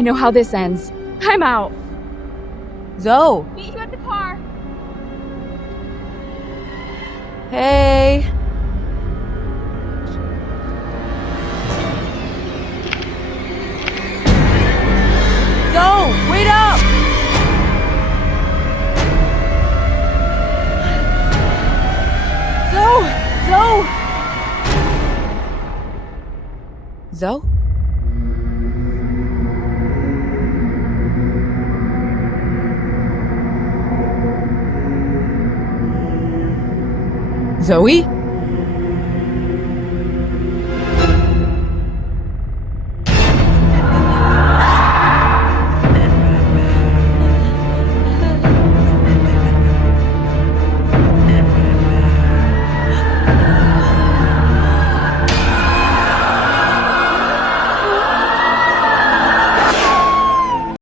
I know how this ends. I'm out. Zoe! Meet you at the car. Hey! Zoe! Wait up! Zoe! Zoe! Zoe? Zoe?